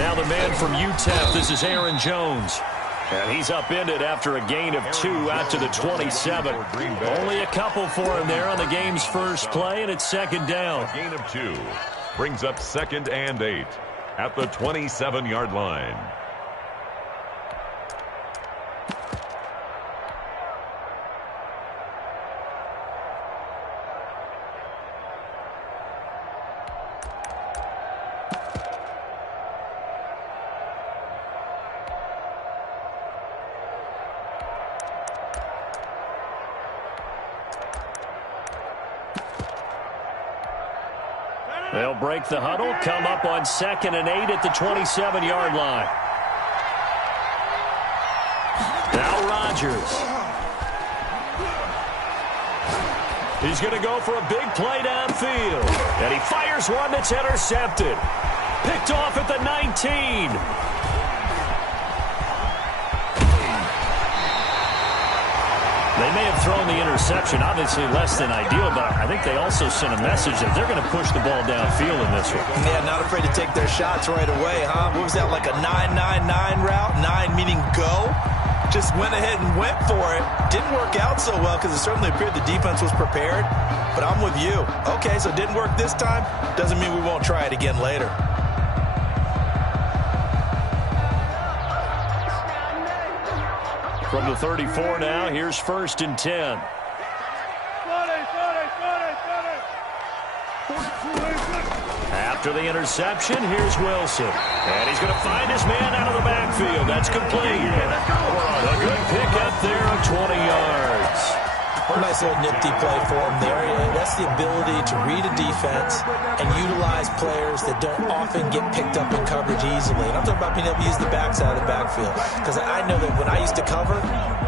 Now the man from UTEP, this is Aaron Jones. And he's upended after a gain of 2 out to the 27. Only a couple for him there on the game's first play, and it's second down. A gain of 2 brings up 2nd and 8 at the 27-yard line. They'll break the huddle, come up on 2nd and 8 at the 27-yard line. Now Rodgers. He's going to go for a big play downfield. And he fires one that's intercepted. Picked off at the 19. They may have thrown the interception, obviously less than ideal, but I think they also sent a message that they're going to push the ball downfield in this one. Yeah, not afraid to take their shots right away, huh? What was that, like a 9-9-9 route? 9 meaning go? Just went ahead and went for it. Didn't work out so well because it certainly appeared the defense was prepared, but I'm with you. Okay, so it didn't work this time. Doesn't mean we won't try it again later. From the 34 now, here's 1st and 10. After the interception, here's Wilson. And he's going to find his man out of the backfield. That's complete. A good pickup there of 20 yards. Nice little nifty play for him there. That's the ability to read a defense and utilize players that don't often get picked up in coverage easily. And I'm talking about being able to use the backside of the backfield. Because I know that when I used to cover,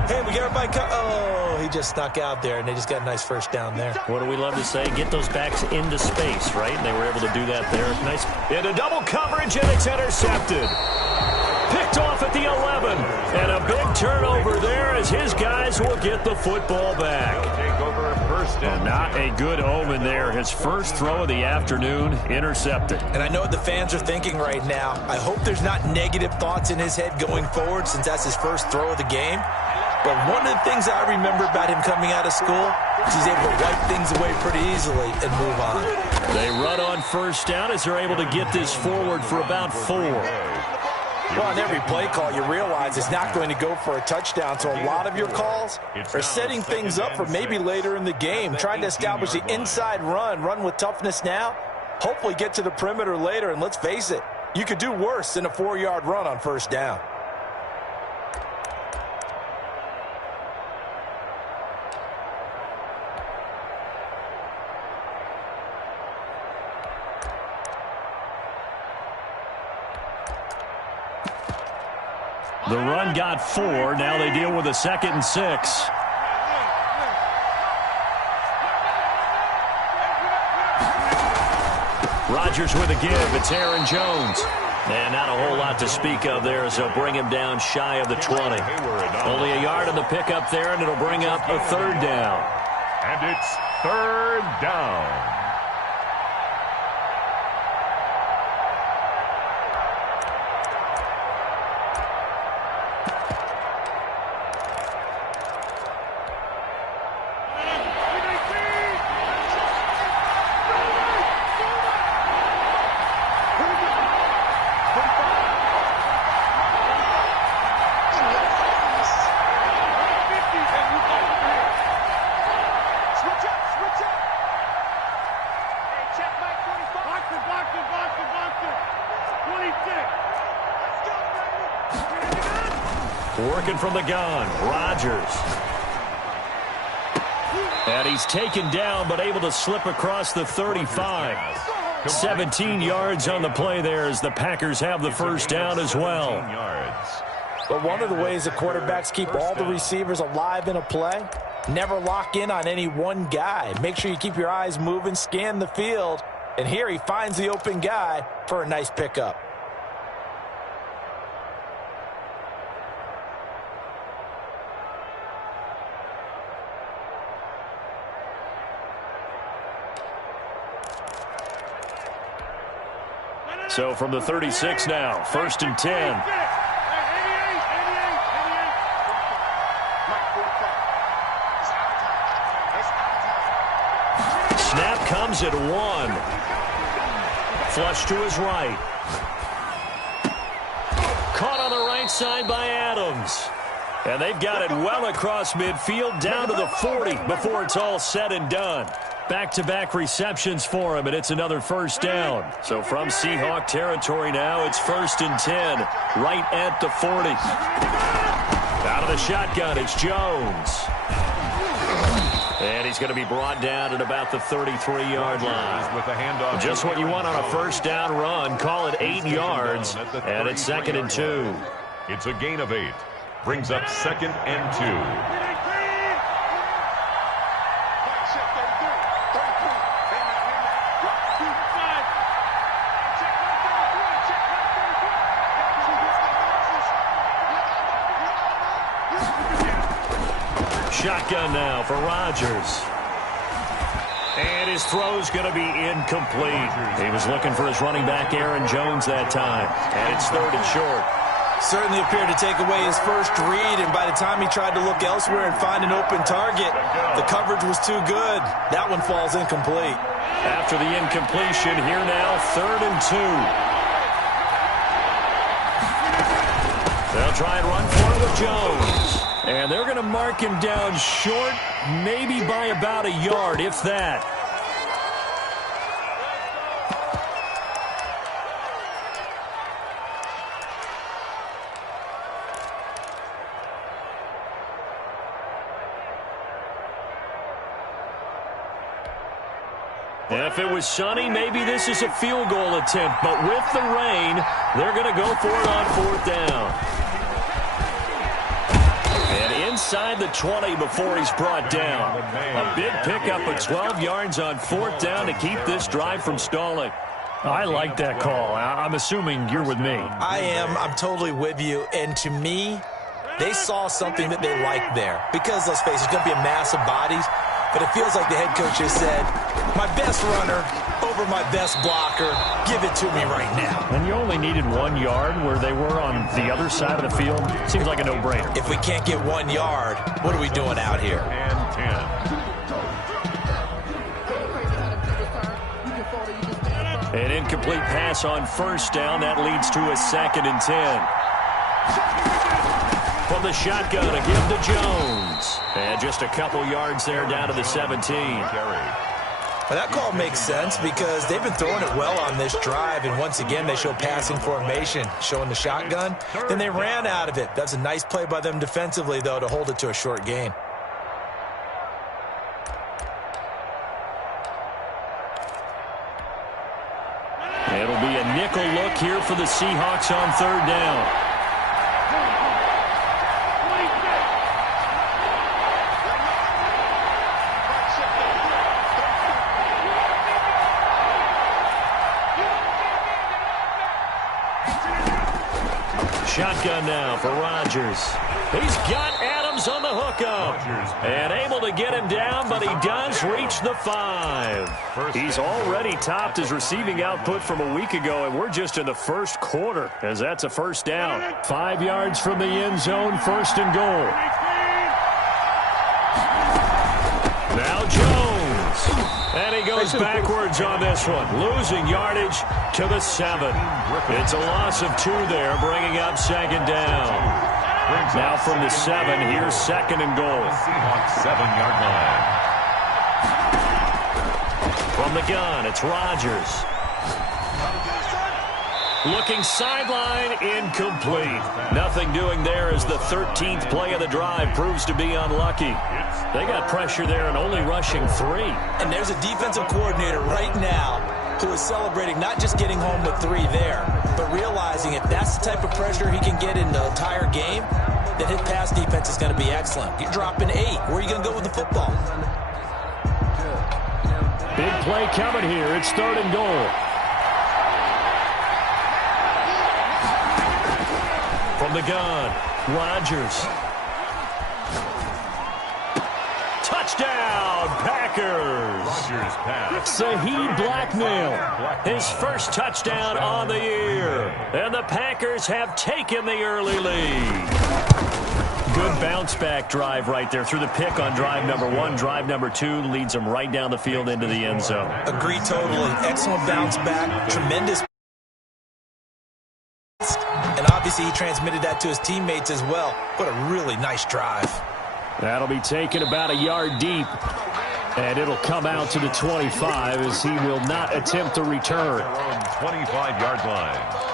hey, we got everybody oh, he just snuck out there, and they just got a nice first down there. What do we love to say? Get those backs into space, right? And they were able to do that there. Nice. Into double coverage, and it's intercepted. Picked off at the 11. And a big turnover there as his guys will get the football back. Not a good omen there. His first throw of the afternoon intercepted. And I know what the fans are thinking right now. I hope there's not negative thoughts in his head going forward since that's his first throw of the game. But one of the things I remember about him coming out of school is he's able to wipe things away pretty easily and move on. They run on first down as they're able to get this forward for about 4. Well, on every play call, you realize it's not going to go for a touchdown. So a lot of your calls are setting things up for maybe later in the game, trying to establish the inside run with toughness now, hopefully get to the perimeter later. And let's face it, you could do worse than a 4-yard run on first down. The run got 4. Now they deal with a 2nd and 6. Rodgers with a give. It's Aaron Jones. And not a whole lot to speak of there as they'll bring him down shy of the 20. Only a yard on the pickup there, and it'll bring up a 3rd down. And it's 3rd down. Working from the gun, Rodgers. And he's taken down, but able to slip across the 35. 17 yards on the play there as the Packers have the first down as well. But one of the ways the quarterbacks keep all the receivers alive in a play, never lock in on any one guy. Make sure you keep your eyes moving, scan the field, and here he finds the open guy for a nice pickup. So from the 36 now, 1st and 10. Snap comes at 1. Flush to his right. Caught on the right side by Adams. And they've got it well across midfield down to the 40 before it's all said and done. Back-to-back receptions for him, and it's another first down. So from Seahawk territory now, it's 1st and 10, right at the 40. Out of the shotgun, it's Jones. And he's going to be brought down at about the 33-yard line. With a handoff. Just what you want on a first down run. Call it 8 yards, and it's 2nd and 2. It's a gain of 8. Brings up 2nd and 2. Shotgun now for Rodgers. And his throw's going to be incomplete. He was looking for his running back, Aaron Jones, that time. And it's 3rd and short. Certainly appeared to take away his first read, and by the time he tried to look elsewhere and find an open target, the coverage was too good. That one falls incomplete. After the incompletion, here now, 3rd and 2. They'll try and run for it with Jones. And they're going to mark him down short, maybe by about a yard, if that. If it was sunny, maybe this is a field goal attempt. But with the rain, they're going to go for it on 4th down. And inside the 20 before he's brought down. A big pickup of 12 yards on 4th down to keep this drive from stalling. I like that call. I'm assuming you're with me. I am. I'm totally with you. And to me, they saw something that they liked there. Because, let's face it, it's going to be a mass of bodies. But it feels like the head coach has said, my best runner over my best blocker, give it to me right now. And you only needed 1 yard where they were on the other side of the field. Seems like a no-brainer. If we can't get 1 yard, what are we doing out here? And 10. An incomplete pass on 1st down. That leads to a 2nd and 10. From the shotgun, a give to Jones. And just a couple yards there down to the 17. Well, that call makes sense because they've been throwing it well on this drive, and once again they show passing formation, showing the shotgun. Then they ran out of it. That's a nice play by them defensively, though, to hold it to a short gain. It'll be a nickel look here for the Seahawks on 3rd down. Shotgun now for Rodgers. He's got Adams on the hookup. And able to get him down, but he does reach the 5. He's already topped his receiving output from a week ago, and we're just in the first quarter, as that's a first down. 5 yards from the end zone, 1st and goal. Now Jones. And he goes backwards on this one, losing yardage to the 7. It's a loss of 2 there, bringing up 2nd down. Now from the 7, here's 2nd and goal. Seahawks 7-yard line. From the gun, it's Rodgers. Looking sideline, incomplete. Nothing doing there as the 13th play of the drive proves to be unlucky. They got pressure there and only rushing 3. And there's a defensive coordinator right now who is celebrating not just getting home with 3 there, but realizing if that's the type of pressure he can get in the entire game, then his pass defense is going to be excellent. You're dropping 8. Where are you going to go with the football? Big play coming here. It's 3rd and goal. From the gun, Rodgers. Touchdown, Packers. Packers. Saheed Blacknell, his first touchdown on the year. And the Packers have taken the early lead. Good bounce-back drive right there through the pick on drive number 1. Drive number 2 leads them right down the field into the end zone. Agree totally. Excellent bounce-back. Tremendous. And obviously he transmitted that to his teammates as well. What a really nice drive. That'll be taken about a yard deep. And it'll come out to the 25 as he will not attempt to return. 25-yard line.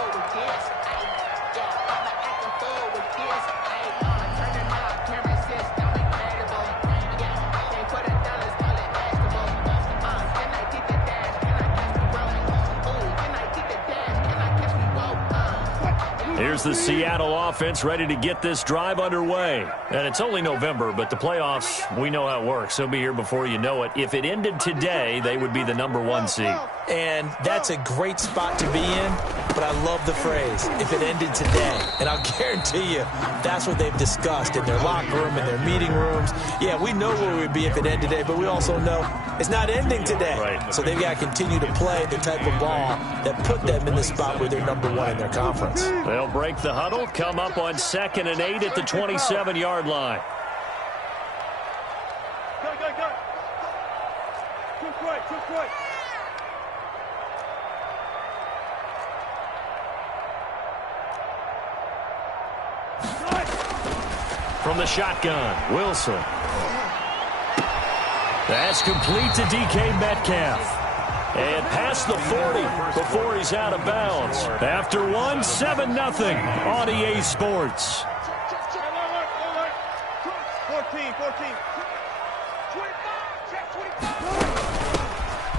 Here's the Seattle offense ready to get this drive underway. And it's only November, but the playoffs, we know how it works. They'll be here before you know it. If it ended today, they would be the number 1 seed. And that's a great spot to be in, but I love the phrase, if it ended today. And I'll guarantee you, that's what they've discussed in their locker room, in their meeting rooms. Yeah, we know where we'd be if it ended today, but we also know it's not ending today. Right. So they've got to continue to play the type of ball that put them in the spot where they're number 1 in their conference. They'll break the huddle, come up on 2nd and 8 at the 27-yard line. Go. Too quick. From the shotgun, Wilson. That's complete to DK Metcalf. And past the 40 before he's out of bounds. After 1, 7-0 on EA Sports. 14.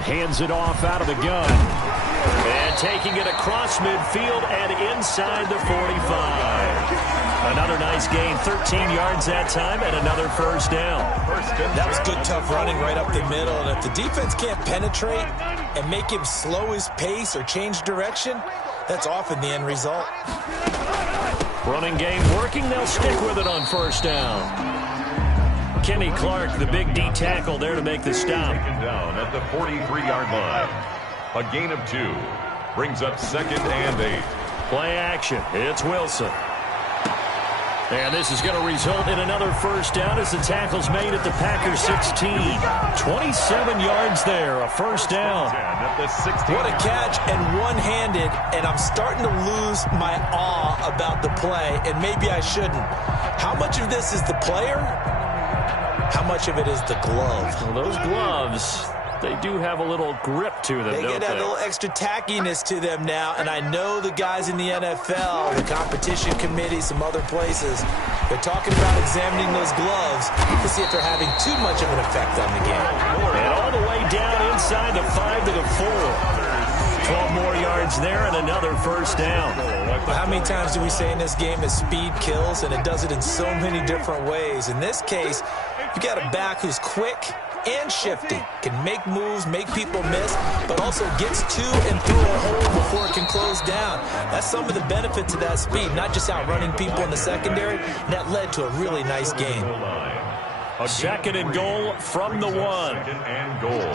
Hands it off out of the gun. And taking it across midfield and inside the 45. Another nice gain, 13 yards that time, and another first down. That was good, tough running right up the middle. And if the defense can't penetrate and make him slow his pace or change direction, that's often the end result. Running game working, they'll stick with it on first down. Kenny Clark, the big D tackle there to make the stop. Taken down at the 43-yard line. A gain of 2. Brings up 2nd and 8. Play action. It's Wilson. And this is going to result in another first down as the tackle's made at the Packers 16. 27 yards there, a first down. What a catch, and one-handed, and I'm starting to lose my awe about the play, and maybe I shouldn't. How much of this is the player? How much of it is the glove? Well, those gloves, they do have a little grip to them, They don't get that they? little extra tackiness to them now, and I know the guys in the NFL, the competition committee, some other places, they're talking about examining those gloves to see if they're having too much of an effect on the game. And all the way down inside the 5 to the 4. 12 more yards there and another first down. Well, how many times do we say in this game that speed kills, and it does it in so many different ways? In this case, you got a back who's quick and shifty, can make moves, make people miss, but also gets to and through a hole before it can close down. That's some of the benefits of that speed, not just outrunning people in the secondary. That led to a really nice game. A 2nd and goal from the 1. 2nd and goal.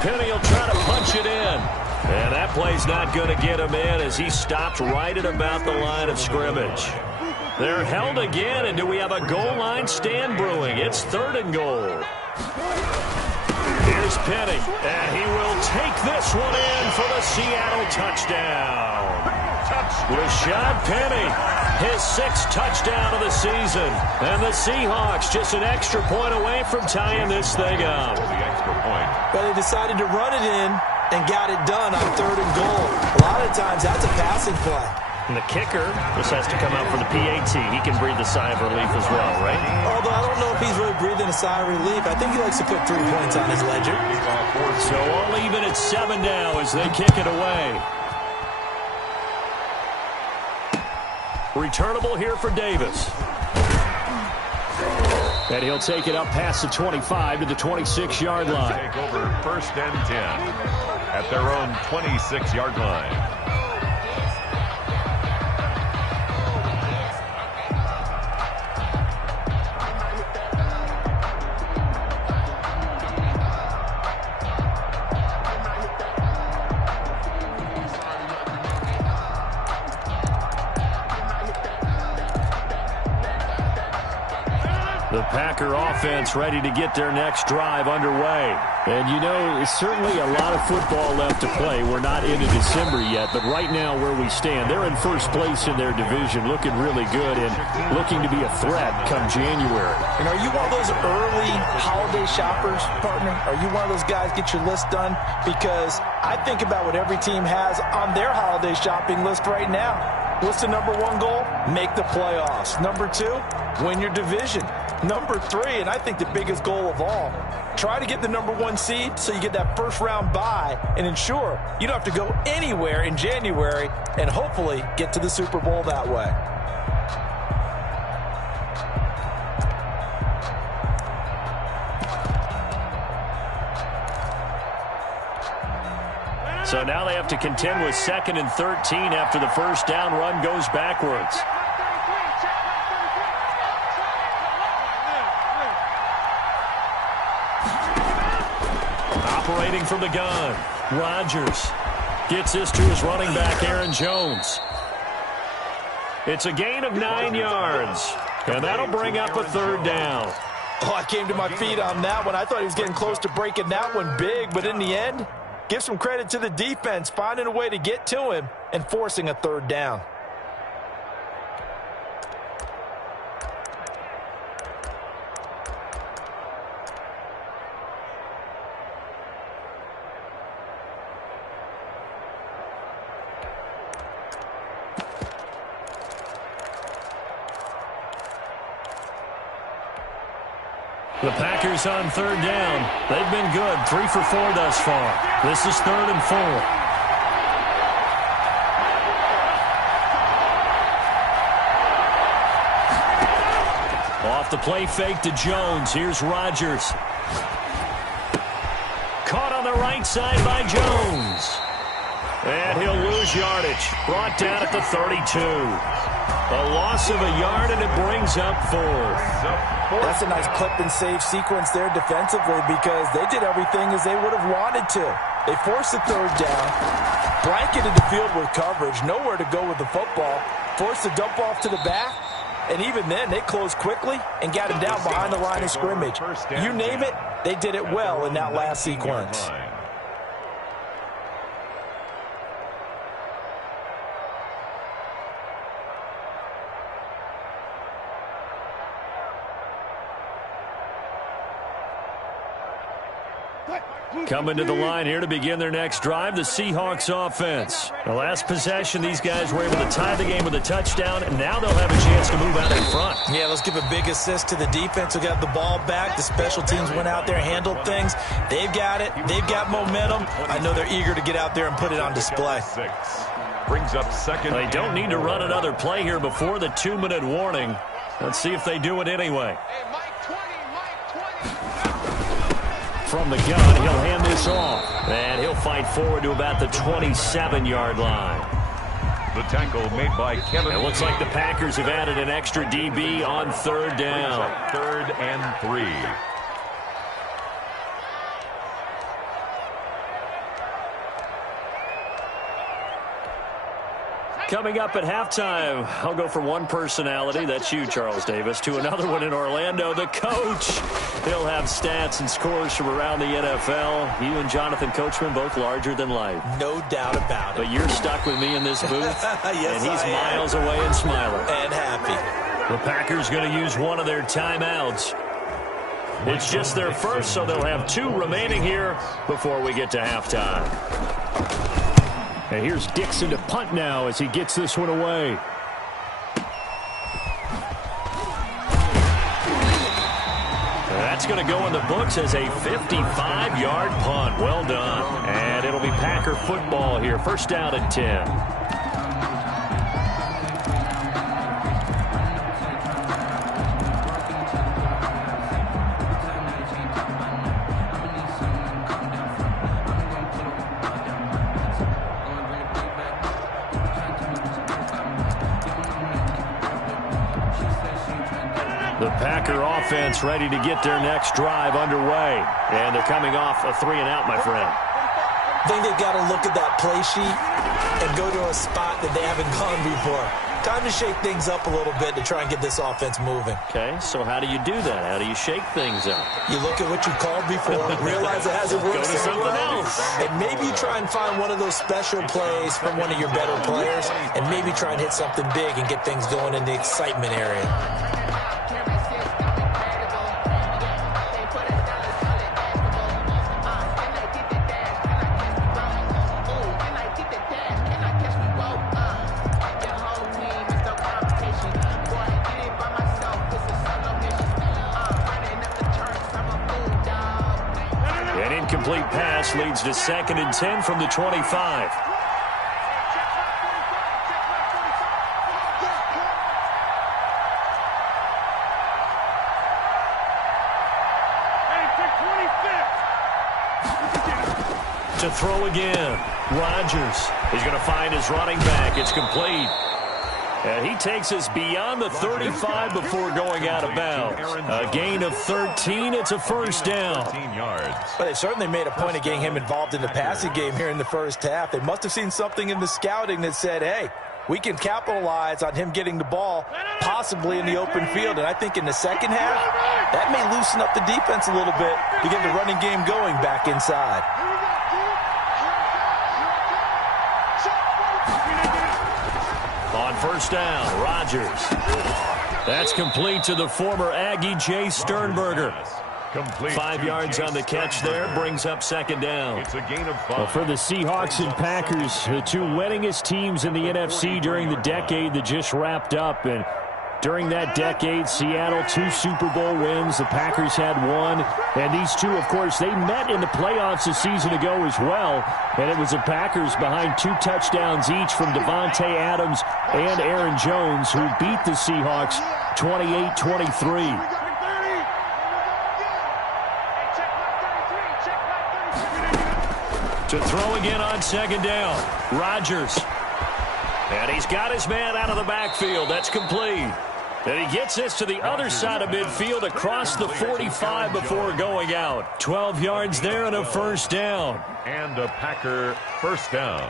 Penny will try to punch it in. And that play's not going to get him in as he stopped right at about the line of scrimmage. They're held again, and do we have a goal line stand brewing? It's 3rd and goal. Here's Penny, and he will take this one in for the Seattle touchdown. Rashad Penny, his 6th touchdown of the season. And the Seahawks just an extra point away from tying this thing up. The extra point. But they decided to run it in and got it done on 3rd and goal. A lot of times, that's a passing play. And the kicker just has to come out for the PAT. He can breathe a sigh of relief as well, right? Although I don't know if he's really breathing a sigh of relief. I think he likes to put 3 points on his ledger. So all even at 7 now as they kick it away. Returnable here for Davis. And he'll take it up past the 25 to the 26-yard line. Take over 1st and 10 at their own 26-yard line. The Packer offense ready to get their next drive underway. And, you know, it's certainly a lot of football left to play. We're not into December yet, but right now where we stand, they're in first place in their division, looking really good and looking to be a threat come January. And are you one of those early holiday shoppers, partner? Are you one of those guys get your list done? Because I think about what every team has on their holiday shopping list right now. What's the number one goal? Make the playoffs. Number two, win your division. Number three, and I think the biggest goal of all, try to get the number one seed so you get that first round bye and ensure you don't have to go anywhere in January and hopefully get to the Super Bowl that way. So now they have to contend with 2nd and 13 after the first down run goes backwards. Operating from the gun, Rodgers gets this to his running back, Aaron Jones. It's a gain of 9 yards, and that'll bring up a 3rd down. Oh, I came to my feet on that one. I thought he was getting close to breaking that one big, but in the end, give some credit to the defense, finding a way to get to him and forcing a 3rd down. The Packers on 3rd down. They've been good, 3 for 4 thus far. This is 3rd and 4. Off the play fake to Jones. Here's Rodgers. Caught on the right side by Jones. And he'll lose yardage. Brought down at the 32. A loss of a yard, and it brings up 4th. That's a nice clip and save sequence there defensively because they did everything as they would have wanted to. They forced the 3rd down, blanketed the field with coverage, nowhere to go with the football, forced the dump off to the back, and even then they closed quickly and got him down behind the line of scrimmage. You name it, they did it well in that last sequence. Coming to the line here to begin their next drive, the Seahawks offense. The last possession, these guys were able to tie the game with a touchdown, and now they'll have a chance to move out in front. Yeah, let's give a big assist to the defense who got the ball back. The special teams went out there, handled things. They've got it. They've got momentum. I know they're eager to get out there and put it on display. Brings up 2nd. They don't need to run another play here before the 2-minute warning. Let's see if they do it anyway. From the gun, he'll hand this off. And he'll fight forward to about the 27-yard line. The tackle made by Kevin. It looks like the Packers have added an extra DB on 3rd down. 3rd and 3. Coming up at halftime, I'll go from one personality, that's you, Charles Davis, to another one in Orlando, the coach. He'll have stats and scores from around the NFL. You and Jonathan Coachman, both larger than life. No doubt about it. But you're stuck with me in this booth, yes, and he's miles away and smiling. And happy. The Packers going to use one of their timeouts. It's just their first, so they'll have 2 remaining here before we get to halftime. And here's Dixon to punt now as he gets this one away. That's going to go in the books as a 55-yard punt. Well done. And it'll be Packer football here. 1st down and 10. The Packer offense ready to get their next drive underway. And they're coming off a 3-and-out, my friend. I think they've got to look at that play sheet and go to a spot that they haven't gone before. Time to shake things up a little bit to try and get this offense moving. Okay, so how do you do that? How do you shake things up? You look at what you called before, realize it hasn't worked Go to something else. and maybe you try and find one of those special plays from one of your better players, and maybe try and hit something big and get things going in the excitement area. An incomplete pass leads to 2nd and 10 from the 25. To throw again. Rodgers. He's going to find his running back. It's complete. And he takes us beyond the 35 before going out of bounds. A gain of 13. It's a first down. 13 yards. But they certainly made a point of getting him involved in the passing game here in the first half. They must have seen something in the scouting that said, hey, we can capitalize on him getting the ball possibly in the open field. And I think in the second half, that may loosen up the defense a little bit to get the running game going back inside. On first down, Rodgers. That's complete to the former Aggie, Jay Sternberger. Complete. 5 yards on the catch there, brings up 2nd down. It's a gain of 5. Well, for the Seahawks and Packers, the two winningest teams in the NFC during the decade that just wrapped up. And during that decade, Seattle, 2 Super Bowl wins. The Packers had 1. And these two, of course, they met in the playoffs a season ago as well. And it was the Packers behind 2 touchdowns each from Devontae Adams and Aaron Jones, who beat the Seahawks 28-23. To throw again on 2nd down, Rodgers. And he's got his man out of the backfield. That's complete. And he gets this to the other side of midfield across the 45 before going out. 12 yards there and a first down. And a Packer first down.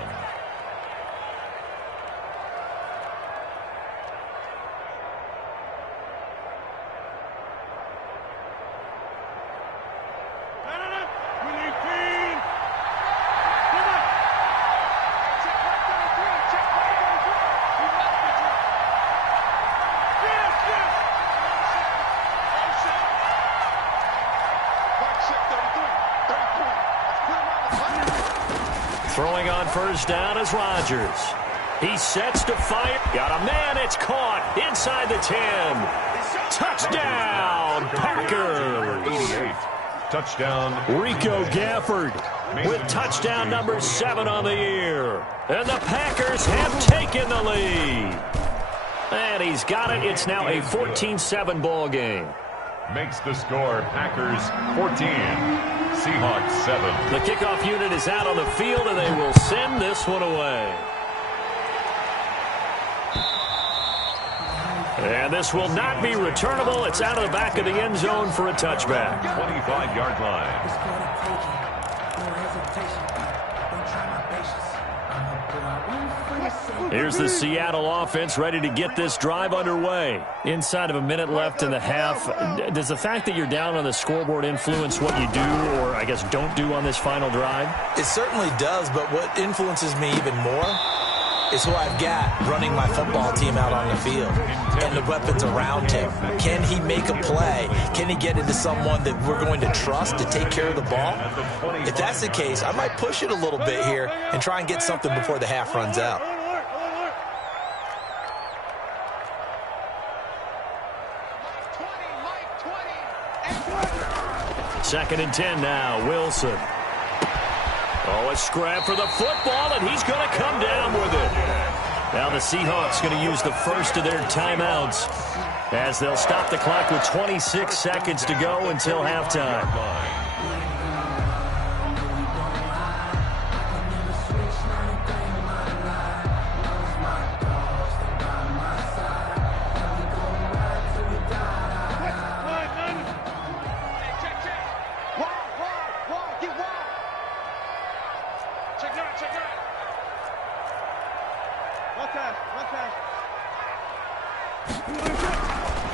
Throwing on first down is Rodgers. He sets to fire. Got a man. It's caught inside the 10. Touchdown, Packers. 88. Touchdown. Rico Gafford with touchdown number 7 on the year. And the Packers have taken the lead. And he's got it. It's now a 14-7 ball game. Makes the score Packers 14, Seahawks 7. The kickoff unit is out on the field, and they will send this one away. And this will not be returnable. It's out of the back of the end zone for a touchback. 25-yard line. Here's the Seattle offense ready to get this drive underway. Inside of a minute left in the half, does the fact that you're down on the scoreboard influence what you do or, I guess, don't do on this final drive? It certainly does, but what influences me even more is who I've got running my football team out on the field and the weapons around him. Can he make a play? Can he get into someone that we're going to trust to take care of the ball? If that's the case, I might push it a little bit here and try and get something before the half runs out. Second and 10 now, Wilson. Oh, a scrap for the football, and he's going to come down with it. Now the Seahawks going to use the first of their timeouts as they'll stop the clock with 26 seconds to go until halftime.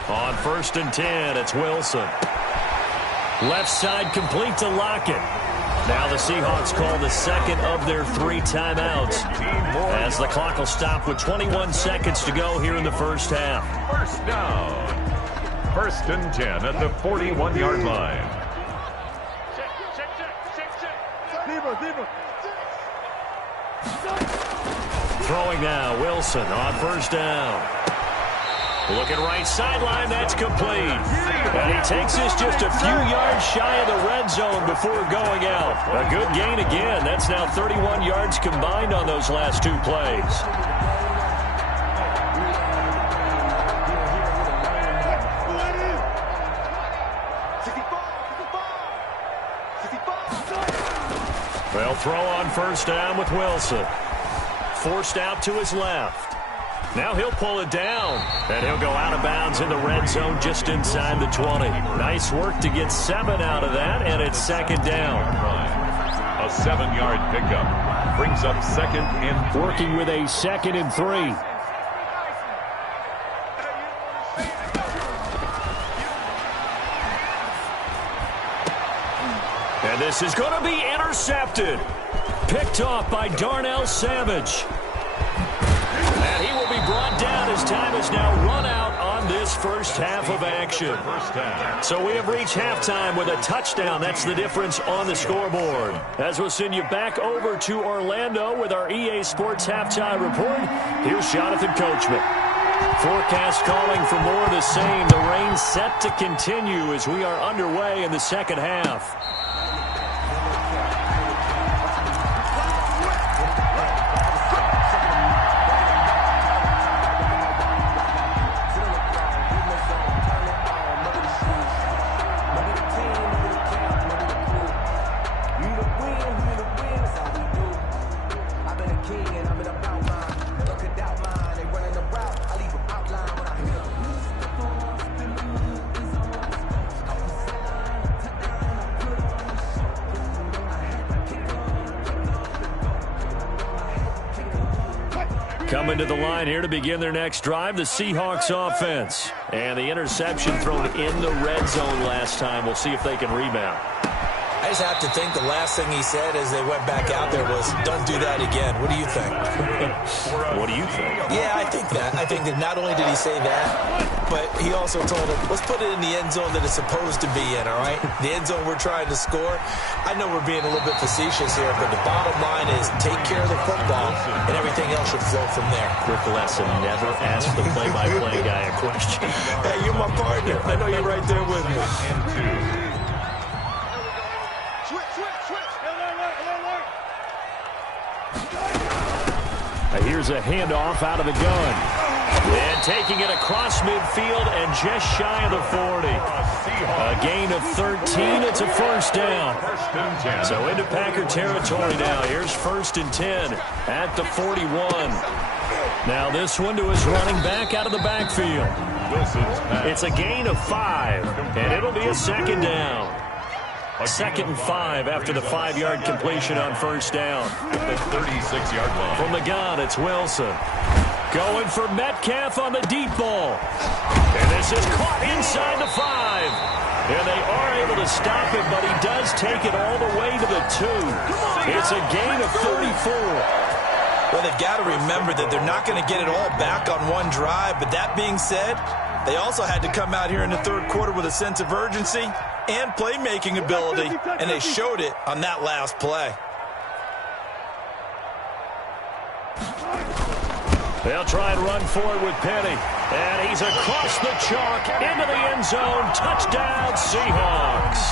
On 1st and 10, it's Wilson. Left side complete to Lockett. Now the Seahawks call the second of their 3 timeouts as the clock will stop with 21 seconds to go here in the first half. First down. 1st and 10 at the 41-yard line. Throwing now, Wilson on 1st down. Looking right sideline, that's complete. And he takes this just a few yards shy of the red zone before going out. A good gain again. That's now 31 yards combined on those last 2 plays. They'll throw on 1st down with Wilson. Forced out to his left. Now he'll pull it down, and he'll go out of bounds in the red zone just inside the 20. Nice work to get 7 out of that, and it's 2nd down. A 7-yard pickup brings up 2nd and 3. Working with a 2nd and 3. And this is going to be intercepted. Picked off by Darnell Savage. And he will be brought down as time is now run out on this first half of action. So we have reached halftime with a touchdown. That's the difference on the scoreboard. As we'll send you back over to Orlando with our EA Sports Halftime Report, here's Jonathan Coachman. Forecast calling for more of the same. The rain set to continue as we are underway in the second half. Coming to the line here to begin their next drive, the Seahawks offense. And the interception thrown in the red zone last time. We'll see if they can rebound. I just have to think the last thing he said as they went back out there was, don't do that again. What do you think? What do you think? Yeah, I think that. I think that not only did he say that, but he also told him, let's put it in the end zone that it's supposed to be in, all right? The end zone we're trying to score. I know we're being a little bit facetious here, but the bottom line is take care of the football, and everything else should flow from there. Rick Lesson never asked the play-by-play guy a question. Hey, you're my partner. I know you're right there with me. Here's a handoff out of the gun. And taking it across midfield and just shy of the 40. A gain of 13. It's a first down. So into Packer territory now. Here's 1st and 10 at the 41. Now this one to his running back out of the backfield. It's a gain of 5, and it'll be a 2nd down. 2nd and 5 after the 5-yard completion on 1st down. At the 36-yard line. From the gun, it's Wilson. Going for Metcalf on the deep ball. And this is caught inside the 5. And they are able to stop it, but he does take it all the way to the 2. It's a gain of 34. Well, they've got to remember that they're not going to get it all back on one drive. But that being said, they also had to come out here in the 3rd quarter with a sense of urgency and playmaking ability, and they showed it on that last play. They'll try and run forward with Penny. And he's across the chalk into the end zone. Touchdown, Seahawks.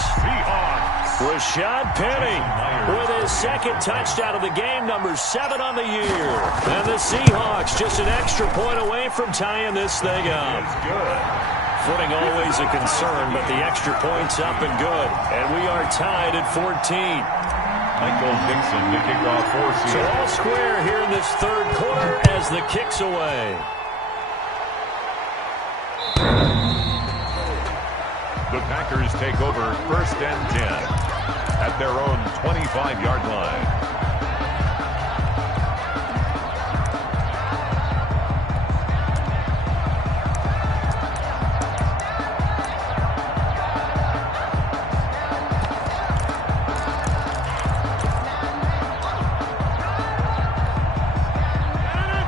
Rashad Penny with his 2nd touchdown of the game, number 7 on the year. And the Seahawks just an extra point away from tying this thing up. Footing always a concern, but the extra point's up and good. And we are tied at 14. Michael Dixon to kick off for Seattle. So all square here in this 3rd quarter as the kick's away. The Packers take over 1st and 10 at their own 25-yard line.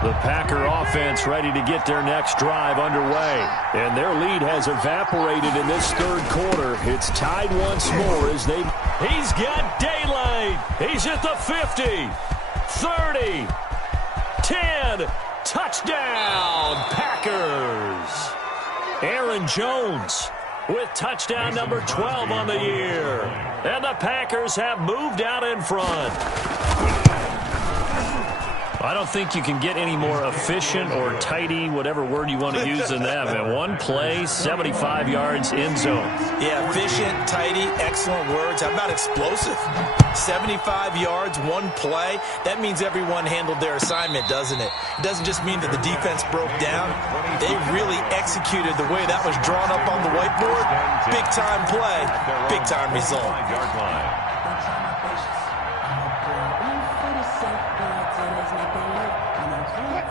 The Packer offense ready to get their next drive underway. And their lead has evaporated in this third quarter. It's tied once more as they... He's got daylight. He's at the 50, 30, 10. Touchdown, Packers. Aaron Jones with touchdown number 12 on the year. And the Packers have moved out in front. I don't think you can get any more efficient or tidy, whatever word you want to use in that. Man, one play, 75 yards, end zone. Yeah, efficient, tidy, excellent words. How about explosive? 75 yards, one play. That means everyone handled their assignment, doesn't it? It doesn't just mean that the defense broke down. They really executed the way that was drawn up on the whiteboard. Big-time play, big-time result.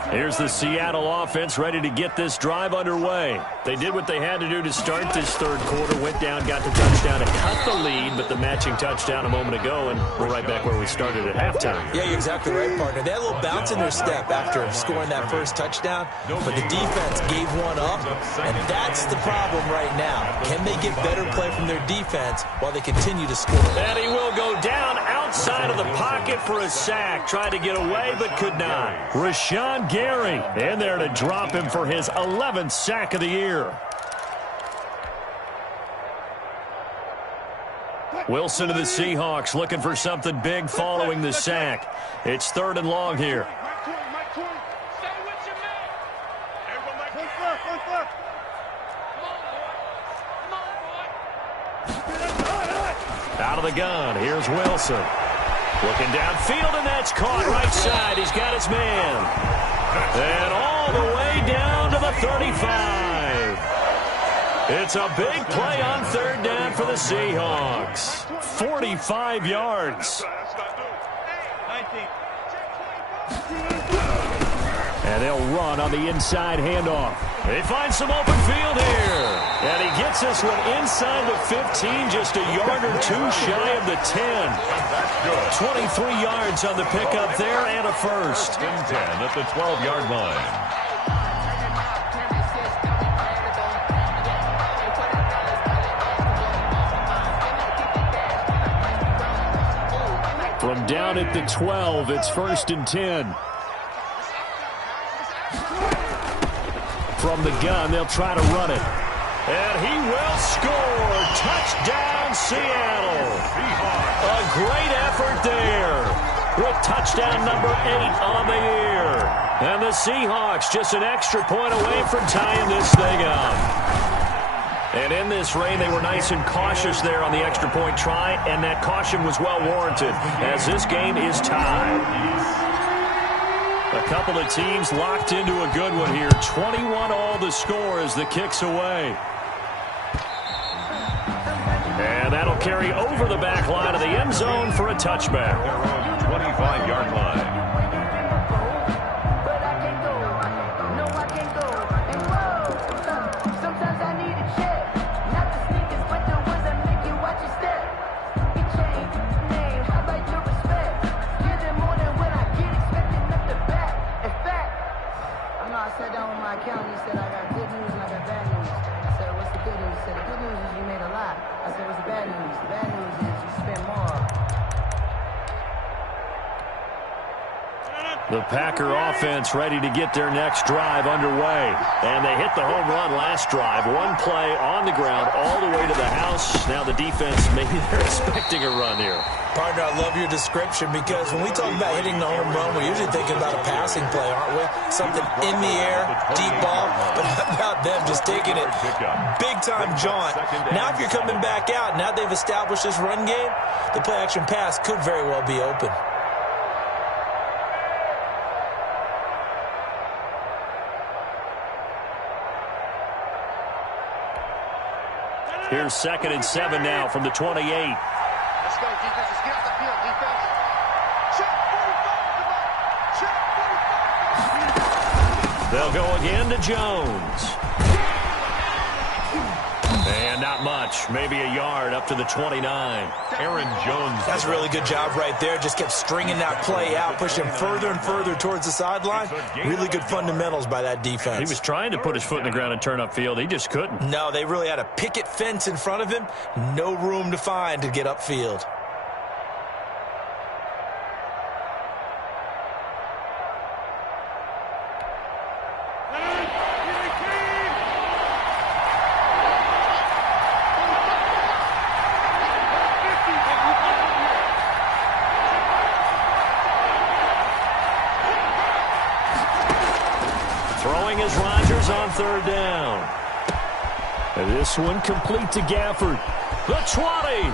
Here's the Seattle offense ready to get this drive underway. They did what they had to do to start this third quarter, went down, got the touchdown to cut the lead, but the matching touchdown a moment ago, and we're right back where we started at halftime. Yeah, you're exactly right, partner. They had a little bounce in their step after scoring that first touchdown, but the defense gave one up, and that's the problem right now. Can they get better play from their defense while they continue to score? And he will go down outside of the pocket for a sack. Tried to get away, but could not. Rashawn Gary in there to drop him for his 11th sack of the year. Wilson to the Seahawks looking for something big following the sack. It's 3rd and long here. Out of the gun, here's Wilson. Looking downfield, and that's caught right side. He's got his man. And all the way down to the 35. It's a big play on 3rd down for the Seahawks. 45 yards. And they'll run on the inside handoff. They find some open field here. And he gets this one inside the 15, just a yard or two shy of the 10. 23 yards on the pickup there and a first. 10 at the 12-yard line. From down at the 12, it's 1st and 10. From the gun, they'll try to run it. And he will score. Touchdown, Seattle. A great effort there with touchdown number 8 on the year. And the Seahawks just an extra point away from tying this thing up. And in this rain, they were nice and cautious there on the extra point try, and that caution was well warranted as this game is tied. A couple of teams locked into a good one here. 21 all the score as the kick's away. And that'll carry over the back line of the end zone for a touchback. Their own 25-yard line. The Packer offense ready to get their next drive underway. And they hit the home run last drive. One play on the ground all the way to the house. Now the defense, maybe they're expecting a run here. Partner, I love your description because when we talk about hitting the home run, we're usually thinking about a passing play, aren't we? Something in the air, deep ball. But how about them just taking it big-time jaunt? Now if you're coming back out, now they've established this run game, the play-action pass could very well be open. Here's 2nd and 7 now from the 28. Let's go, defense. Let's get off the field, defense. Check 45, come on. Check 45. They'll go again to Jones. And not much. Maybe a yard up to the 29. Aaron Jones. That's a really good job right there. Just kept stringing that play out, pushing further and further towards the sideline. Really good fundamentals by that defense. He was trying to put his foot in the ground and turn upfield. He just couldn't. No, they really had a picket fence in front of him. No room to find to get upfield. Throwing is Rodgers on third down. And this one complete to Gafford. The 20.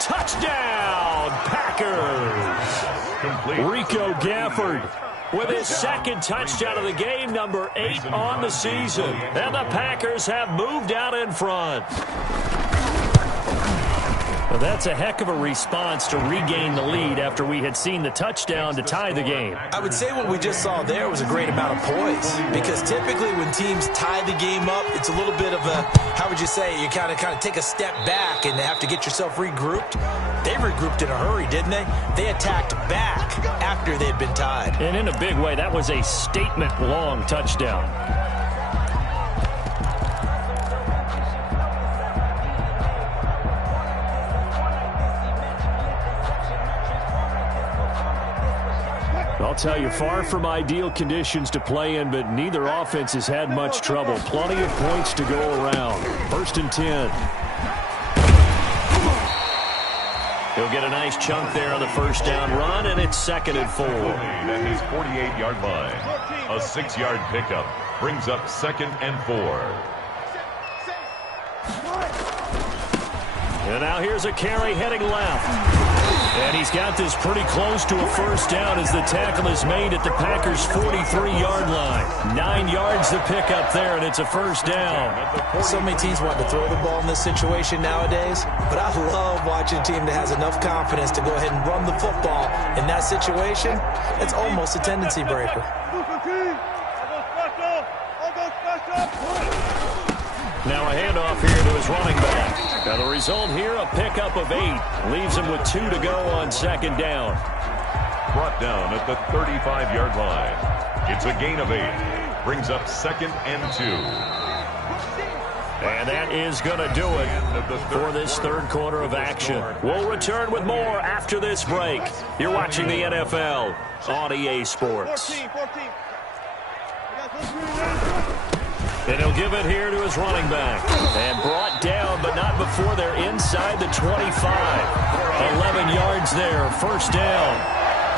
Touchdown, Packers. Complete. Rico Gafford With his second touchdown of the game, number 8 on the season. And the Packers have moved out in front. Well, that's a heck of a response to regain the lead after we had seen the touchdown to tie the game. I would say what we just saw there was a great amount of poise, because typically when teams tie the game up, it's a little bit of a, how would you say, you kind of take a step back and have to get yourself regrouped. They regrouped in a hurry, didn't they? They attacked back after they had been tied. And in a big way, that was a statement-long touchdown. I'll tell you, far from ideal conditions to play in, but neither offense has had much trouble. Plenty of points to go around. 1st and 10. He'll get a nice chunk there on the first down run, and it's 2nd and 4. At his 48-yard line. A 6-yard pickup brings up 2nd and 4. And now here's a carry heading left. And he's got this pretty close to a first down as the tackle is made at the Packers' 43-yard line. 9 yards to pick up there, and it's a first down. So many teams want to throw the ball in this situation nowadays, but I love watching a team that has enough confidence to go ahead and run the football. In that situation, it's almost a tendency breaker. Now a handoff here to his running back. Now the result here, a pickup of 8. Leaves him with 2 to go on 2nd down. Brought down at the 35-yard line. It's a gain of 8. Brings up 2nd and 2. And that is going to do it for this third quarter of action. We'll return with more after this break. You're watching the NFL on EA Sports. 14. And he'll give it here to his running back. And brought down, but not before they're inside the 25. 11 yards there, first down.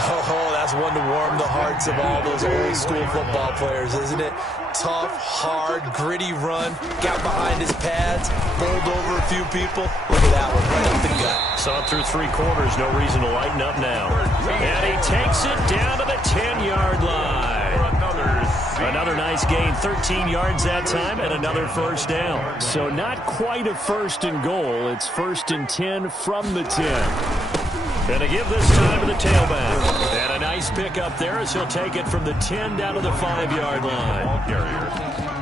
Oh, that's one to warm the hearts of all those old school football players, isn't it? Tough, hard, gritty run. Got behind his pads, bowled over a few people. Look at that one, right up the gut. Saw it through 3 quarters, no reason to lighten up now. And he takes it down to the 10-yard line. Another nice gain, 13 yards that time, and another first down. So not quite a 1st and goal. It's 1st and 10 from the 10. And to give this time to the tailback. And a nice pickup there as he'll take it from the 10 down to the 5-yard line.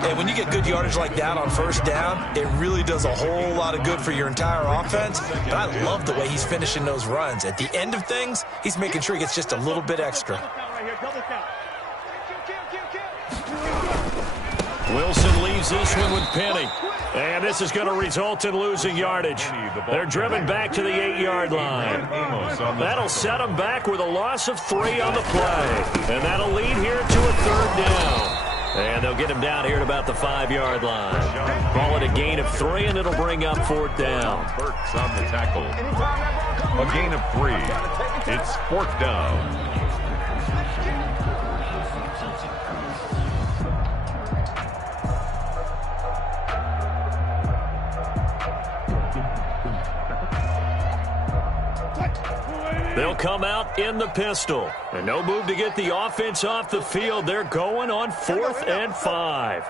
And when you get good yardage like that on first down, it really does a whole lot of good for your entire offense. But I love the way he's finishing those runs. At the end of things, he's making sure he gets just a little bit extra. Wilson leaves this one with Penny. And this is going to result in losing yardage. They're driven back to the 8-yard line. That'll set them back with a loss of 3 on the play. And that'll lead here to a 3rd down. And they'll get him down here at about the 5-yard line. Call it a gain of 3, and it'll bring up 4th down. Burks on the tackle. A gain of 3. It's 4th down. They'll come out in the pistol. And no move to get the offense off the field. They're going on 4th and 5.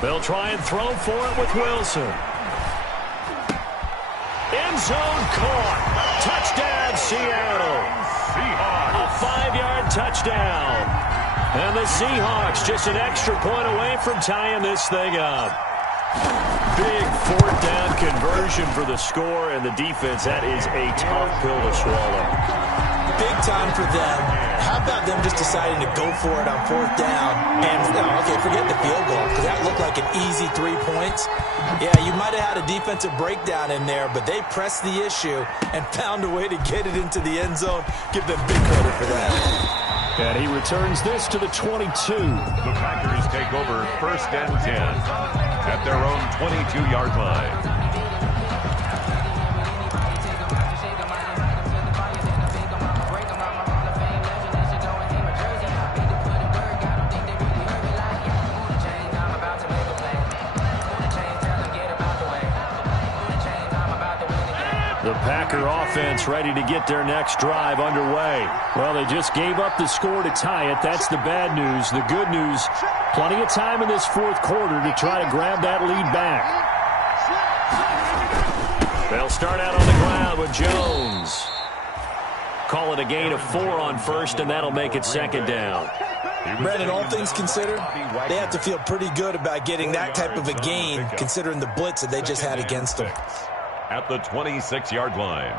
They'll try and throw for it with Wilson. End zone caught. Touchdown, Seattle. A 5-yard touchdown. And the Seahawks just an extra point away from tying this thing up. Big fourth down conversion for the score, and the defense, that is a tough pill to swallow. Big time for them. How about them just deciding to go for it on fourth down? And, okay, forget the field goal, because that looked like an easy 3 points. Yeah, you might have had a defensive breakdown in there, but they pressed the issue and found a way to get it into the end zone. Give them big credit for that. And he returns this to the 22. The Packers take over 1st and 10 at their own 22-yard line. The Packer offense ready to get their next drive underway. Well, they just gave up the score to tie it. That's the bad news. The good news, plenty of time in this fourth quarter to try to grab that lead back. They'll start out on the ground with Jones. Call it a gain of 4 on first, and that'll make it 2nd down. Brandon, all things considered, they have to feel pretty good about getting that type of a gain, considering the blitz that they just had against them. At the 26-yard line.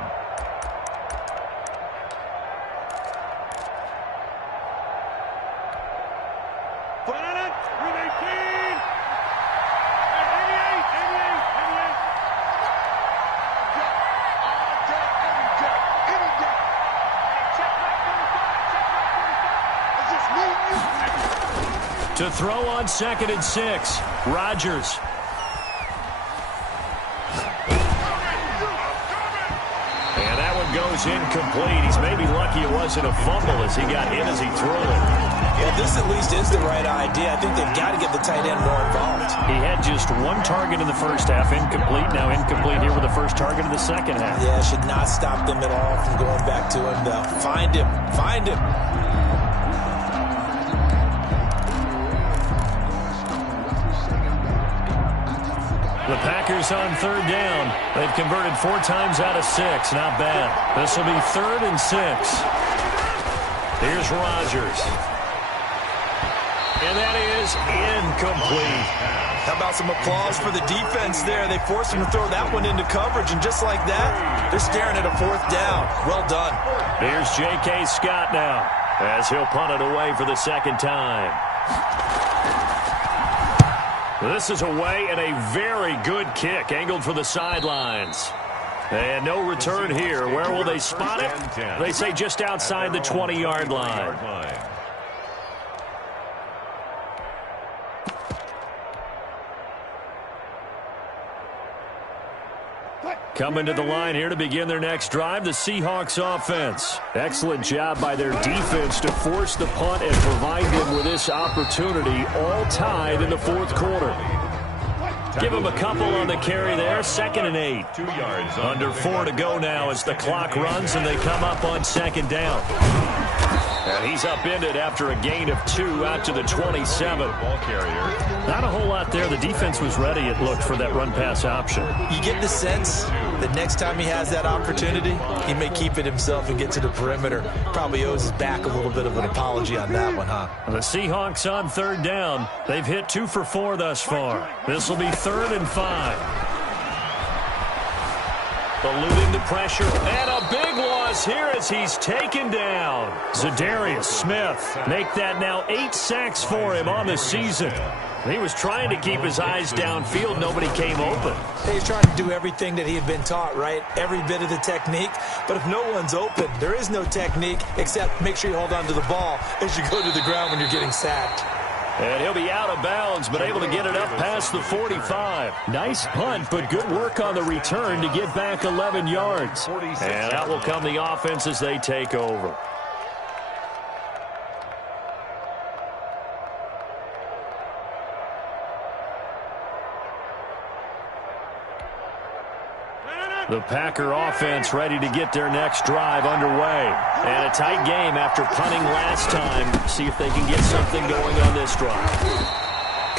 To throw on 2nd and 6, Rodgers. And that one goes incomplete. He's maybe lucky it wasn't a fumble as he got hit as he threw it. Well, this at least is the right idea. I think they've got to get the tight end more involved. He had just 1 target in the first half, incomplete. Now incomplete here with the first target of the second half. Yeah, should not stop them at all from going back to him, though. Find him. Find him. The Packers on 3rd down. They've converted 4 times out of 6. Not bad. This will be 3rd and 6. Here's Rodgers. And that is incomplete. How about some applause for the defense there? They forced him to throw that one into coverage, and just like that, they're staring at a 4th down. Well done. Here's J.K. Scott now as he'll punt it away for the 2nd time. This is away and a very good kick angled for the sidelines. And no return here. Where will they spot it? They say just outside the 20-yard line. Coming to the line here to begin their next drive, the Seahawks offense. Excellent job by their defense to force the punt and provide them with this opportunity, all tied in the 4th quarter. Give them a couple on the carry there, 2nd and 8. 2 yards. Under 4 to go now as the clock runs and they come up on 2nd down. And he's upended after a gain of 2 out to the 27. Ball carrier. Not a whole lot there. The defense was ready, it looked, for that run-pass option. You get the sense that next time he has that opportunity, he may keep it himself and get to the perimeter. Probably owes his back a little bit of an apology on that one, huh? The Seahawks on 3rd down. They've hit 2 for 4 thus far. This will be 3rd and 5. Eluding the pressure, and a big loss here as he's taken down. Zadarius Smith make that now 8 sacks for him on the season. He was trying to keep his eyes downfield. Nobody came open. He's trying to do everything that he had been taught, right? Every bit of the technique. But if no one's open, there is no technique except make sure you hold on to the ball as you go to the ground when you're getting sacked. And he'll be out of bounds, but able to get it up past the 45. Nice punt, but good work on the return to get back 11 yards. And out will come the offense as they take over. The Packer offense ready to get their next drive underway. And a tight game after punting last time. See if they can get something going on this drive.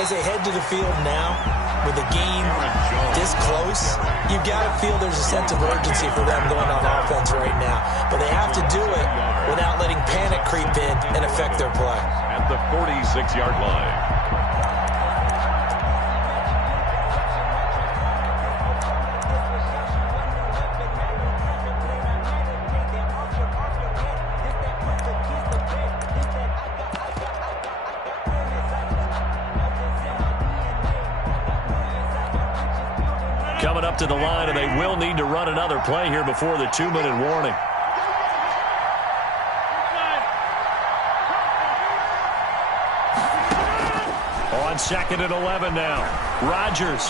As they head to the field now, with the game this close, you've got to feel there's a sense of urgency for them going on offense right now. But they have to do it without letting panic creep in and affect their play. At the 46-yard line. coming up to the line, and they will need to run another play here before the 2-minute warning. On 2nd and 11 now. Rodgers.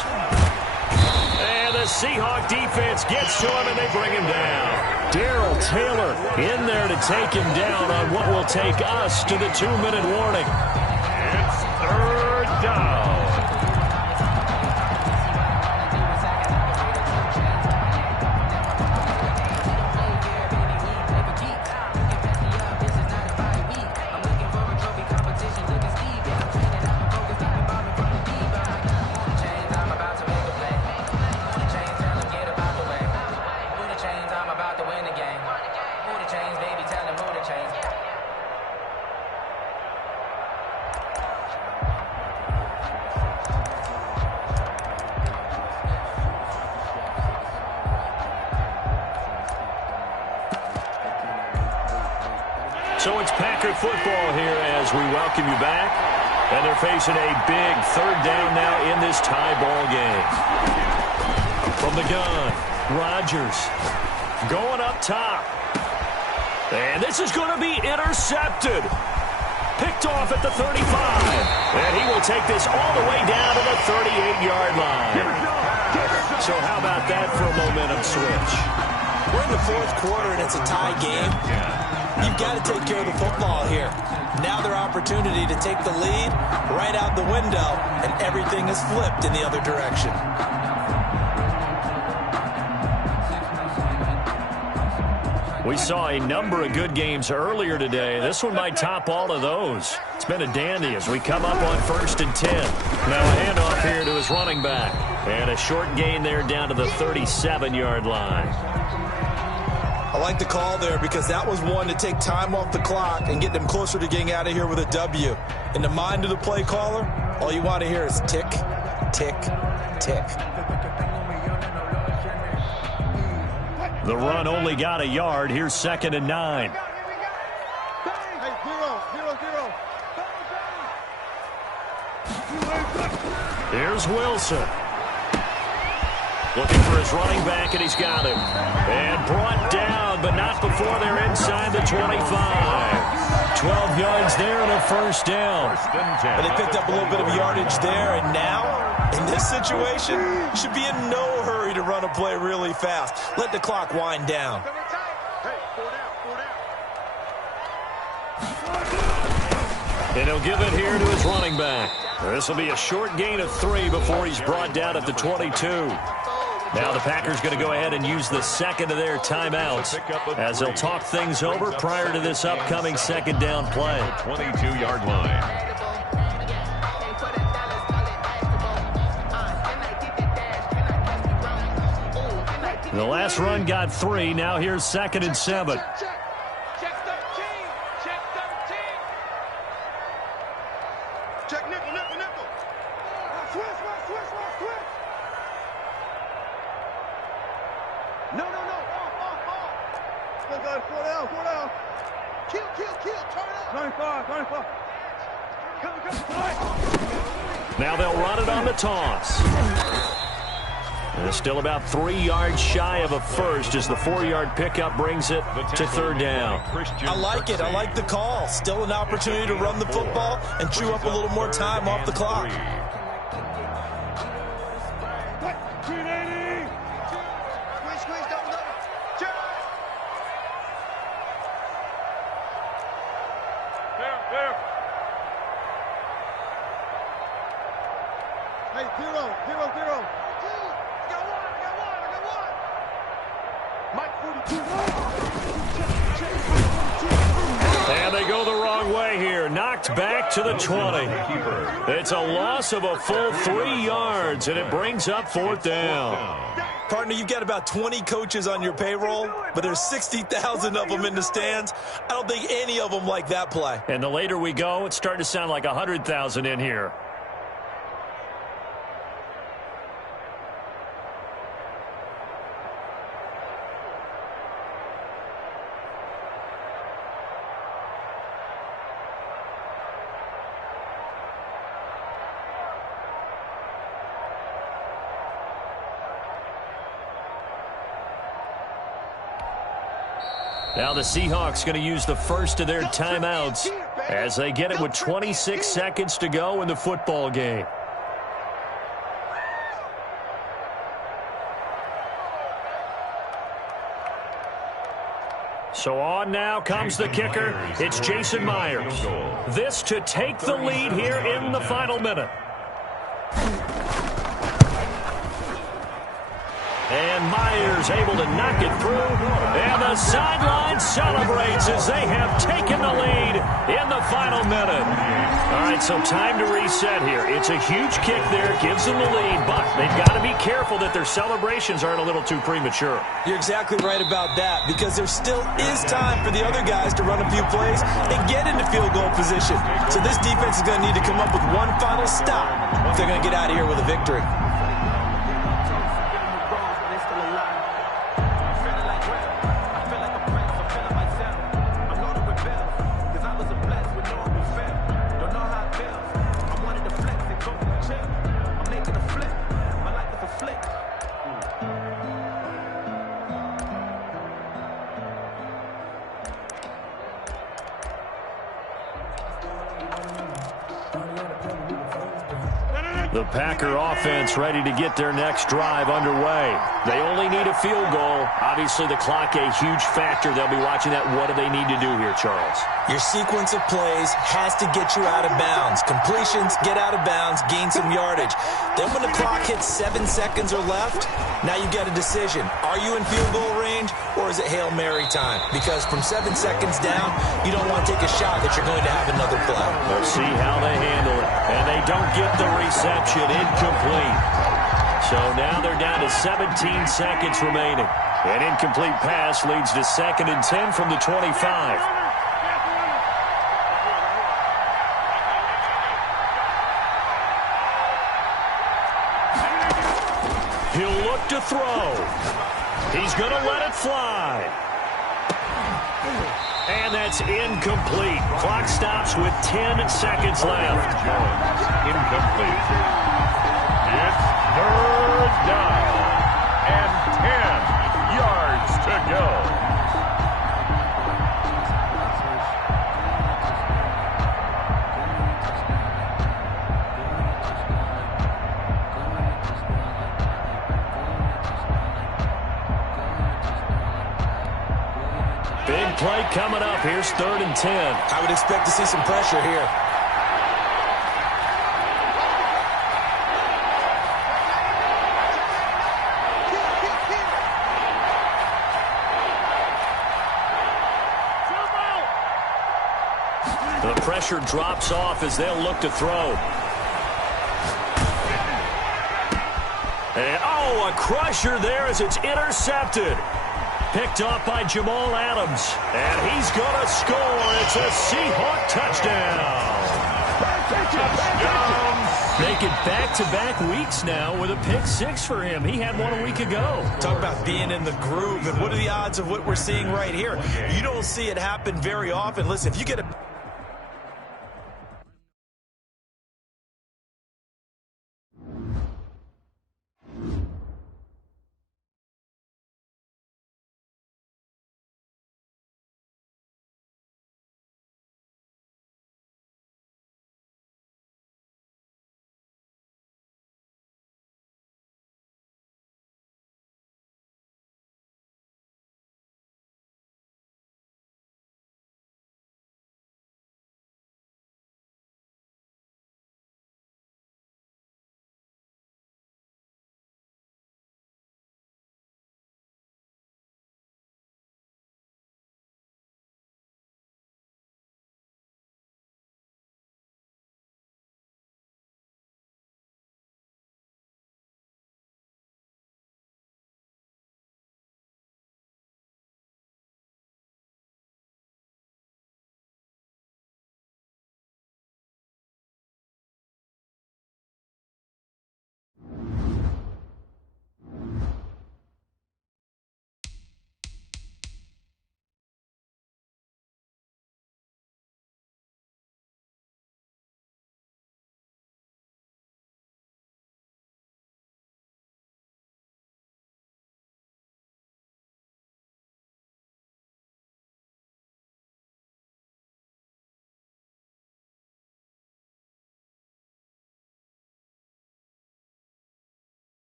And the Seahawk defense gets to him, and they bring him down. Darrell Taylor in there to take him down on what will take us to the 2-minute warning. It's 3rd down. So it's Packer football here as we welcome you back. And they're facing a big 3rd down now in this tie ball game. From the gun, Rodgers going up top. And this is going to be intercepted. Picked off at the 35. And he will take this all the way down to the 38-yard line. So how about that for a momentum switch? We're in the 4th quarter, and it's a tie game. You've got to take care of the football here. Now their opportunity to take the lead right out the window, and everything is flipped in the other direction. We saw a number of good games earlier today. This one might top all of those. It's been a dandy as we come up on 1st and 10. Now a handoff here to his running back. And a short gain there down to the 37-yard line. I like the call there because that was one to take time off the clock and get them closer to getting out of here with a W. In the mind of the play caller, all you want to hear is tick, tick, tick. The run only got a yard. Here's 2nd and 9. Hey, 0-0-0. Here's Wilson. Looking for his running back, and he's got him. And brought down, but not before they're inside the 25. 12 yards there and a 1st down. And they picked up a little bit of yardage there, and now, in this situation, should be in no hurry to run a play really fast. Let the clock wind down. Hey, 4 down. And he'll give it here to his running back. This will be a short gain of 3 before he's brought down at the 22. Now the Packers going to go ahead and use the 2nd of their timeouts as they'll talk things over prior to this upcoming 2nd down play. 22-yard line. The last run got 3. Now here's 2nd and 7. Check 13. Check 13. Check nickel, nickel, nickel. Switch. No. Go, 4 down. Kill. Turn up. 95. Come. Now they'll run it on the toss. And it's still about 3 yards shy of a first as the 4-yard pickup brings it to 3rd down. I like it. I like the call. Still an opportunity to run the football and chew up a little more time off the clock. 380. Squeeze, double. Check. There. Hey, 0-0. I got one. Mike 42. And they go the wrong way here. Knocked back to the 20. It's a loss of a full 3 yards, and it brings up 4th down. Partner, you've got about 20 coaches on your payroll, but there's 60,000 of them in the stands. I don't think any of them like that play. And the later we go, it's starting to sound like 100,000 in here. Now the Seahawks going to use the first of their timeouts as they get it with 26 seconds to go in the football game. So on now comes the kicker. It's Jason Myers. This to take the lead here in the final minute. And Myers able to knock it through. And the sideline celebrates as they have taken the lead in the final minute. All right, so time to reset here. It's a huge kick there. Gives them the lead, but they've got to be careful that their celebrations aren't a little too premature. You're exactly right about that, because there still is time for the other guys to run a few plays and get into field goal position. So this defense is going to need to come up with one final stop if they're going to get out of here with a victory. The Packer offense ready to get their next drive underway. They only need a field goal. Obviously, the clock a huge factor. They'll be watching that. What do they need to do here, Charles? Your sequence of plays has to get you out of bounds. Completions, get out of bounds, gain some yardage. Then when the clock hits 7 seconds or left, now you got a decision. Are you in field goal range, or is it Hail Mary time? Because from 7 seconds down, you don't want to take a shot that you're going to have another play. Let's see how they handle it. And they don't get the reception. Incomplete. So now they're down to 17 seconds remaining. An incomplete pass leads to 2nd and 10 from the 25. He'll look to throw. He's going to let it fly. And that's incomplete. Clock stops with 10 seconds left. Incomplete. It's 3rd down and 10 yards to go. Big play coming up. Here's 3rd and 10. I would expect to see some pressure here. The pressure drops off as they'll look to throw. And, a crusher there as it's intercepted. Picked off by Jamal Adams. And he's going to score. It's a Seahawk touchdown. Making back-to-back weeks now with a pick 6 for him. He had one a week ago. Talk about being in the groove. And what are the odds of what we're seeing right here? You don't see it happen very often. Listen, if you get a